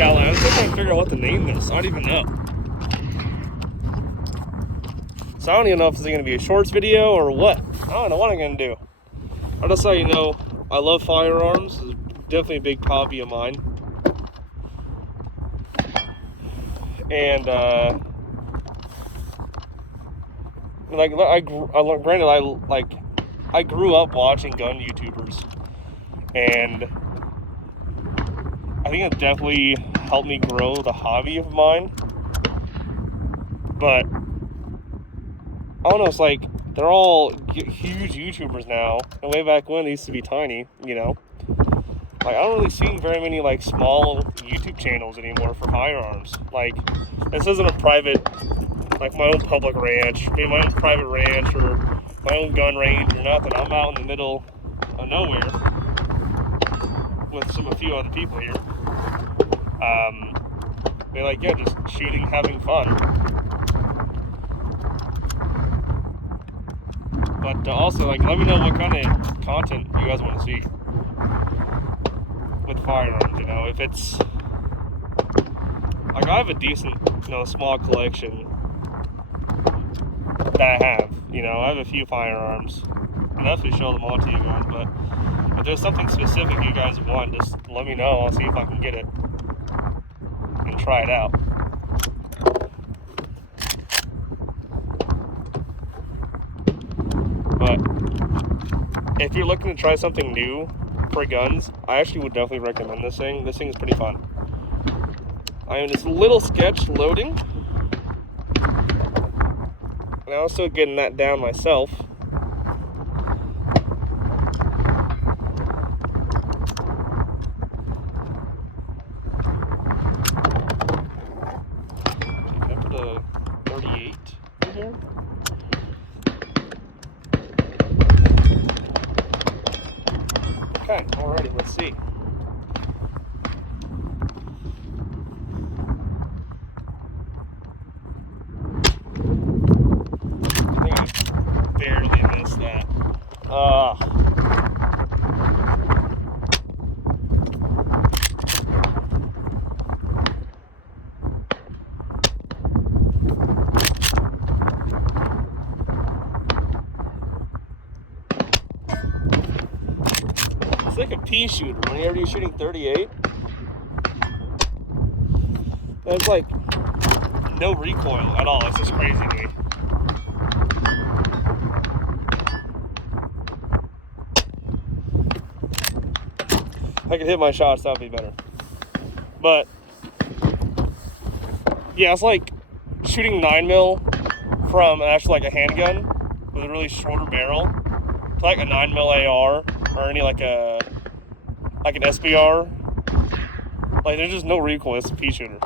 yeah, like, I'm still trying to figure out what to name this. I don't even know. So I don't even know if it's going to be a shorts video or what. I don't know what I'm going to do. I'll just let you know, I love firearms. It's definitely a big hobby of mine. And, I grew up watching gun YouTubers. And I think it definitely helped me grow the hobby of mine. But I don't know, it's like they're all huge YouTubers now, and way back when they used to be tiny, you know. Like, I don't really see very many like small YouTube channels anymore for firearms. Like, this isn't a private, like my own public ranch, maybe my own private ranch or my own gun range or nothing. I'm out in the middle of nowhere with a few other people here. They're like, yeah, just shooting, having fun. But also, like, let me know what kind of content you guys want to see with firearms, you know. If it's, like, I have a decent, you know, small collection that I have, you know. I have a few firearms. I'll definitely show them all to you guys, but if there's something specific you guys want, just let me know. I'll see if I can get it and try it out. But if you're looking to try something new for guns, I actually would definitely recommend this thing. This thing is pretty fun. I am this little sketch loading. And I'm also getting that down myself. Can I put a 38 in here? Okay, alrighty, let's see. I think I barely missed that. It's like a pea shooter. Whenever you're shooting 38, there's like no recoil at all. It's just crazy to me. If I could hit my shots, that would be better. But yeah, it's like shooting 9mm from actually like a handgun with a really shorter barrel to like a 9mm AR or any like an SBR. Like, there's just no recoil. It's a pea shooter.